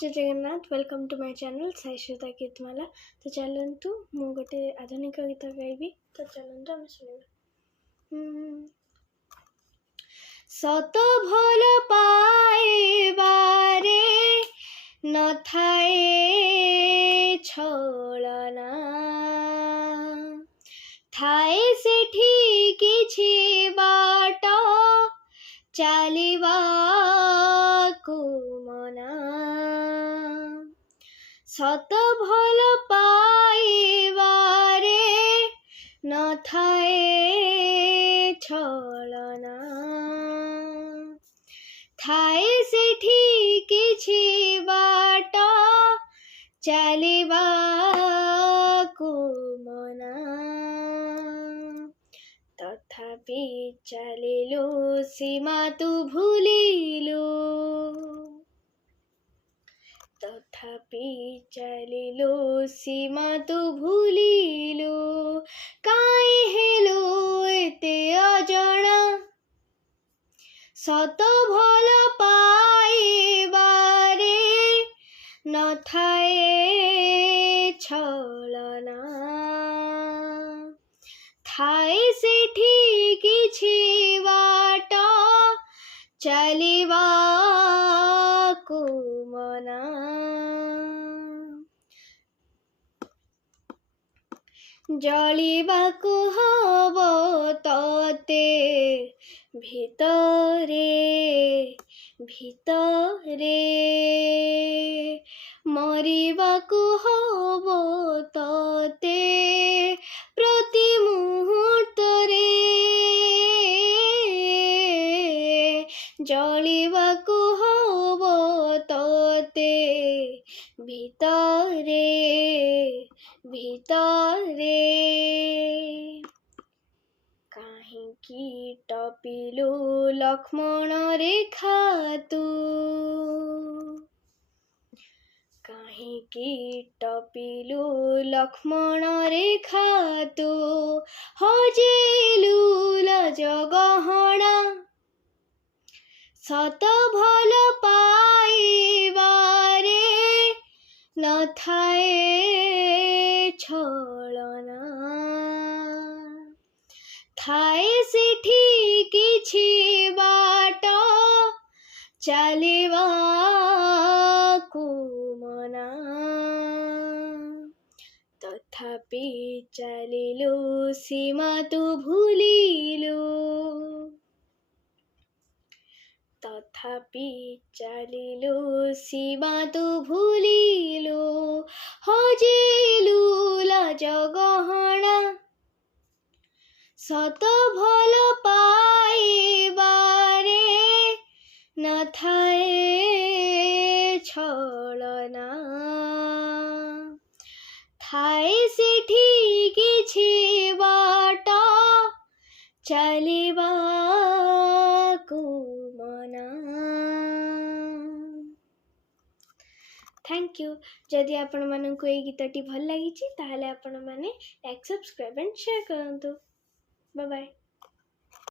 जय Jagannath welcome to my channel साईश्रता गीतमाला। तो चलतु मु गोटे आधुनिक गीत गाइबी। तो चलतु आम शुणा। सत भल पाइबारे न थाए छलना थाए सेठी किछि बाट चालिबाकु मना सत भल पाइबारे न थाए छलना थाए सेठी किछि बाट चालिबाकु मना तथापि चलिलु सीमा तू भूलिलु तथापि चलिलु सीमा तू भूलिलु काई हेलु एते अजणा सत भल पाइबारे न थाए छलना थाए सेठी किछि बाट चालिबाकु मना जलिबाकु हब तते भितरे भितरे मरिबाकु हब तते प्रति मुहूर्तरे जलिबाकु हब तते भितरे भितरे काहिंकी टपिलु लक्ष्मण रेखा तू काहिंकी टपिलु लक्ष्मण रेखा तू हजेलु लजगहणा सत भल पाइबारे न थाए छलना थाए सेठी किछि बाट चालिबाकु मना तथापि चलिलु सीमा तू भूलिलु तथापि चलिलु सीमा तू भूलिलु हजिलु लजगहणा सत भल पाइबारे न थाए छलना थाए सेठी किछि बाट चालिबाकु मना। Thank you. जदि आपण मानकु ए गीतटी भल लागिछि ताहले आपण माने लाइक सब्सक्राइब एंड शेयर करंतु। Bye bye.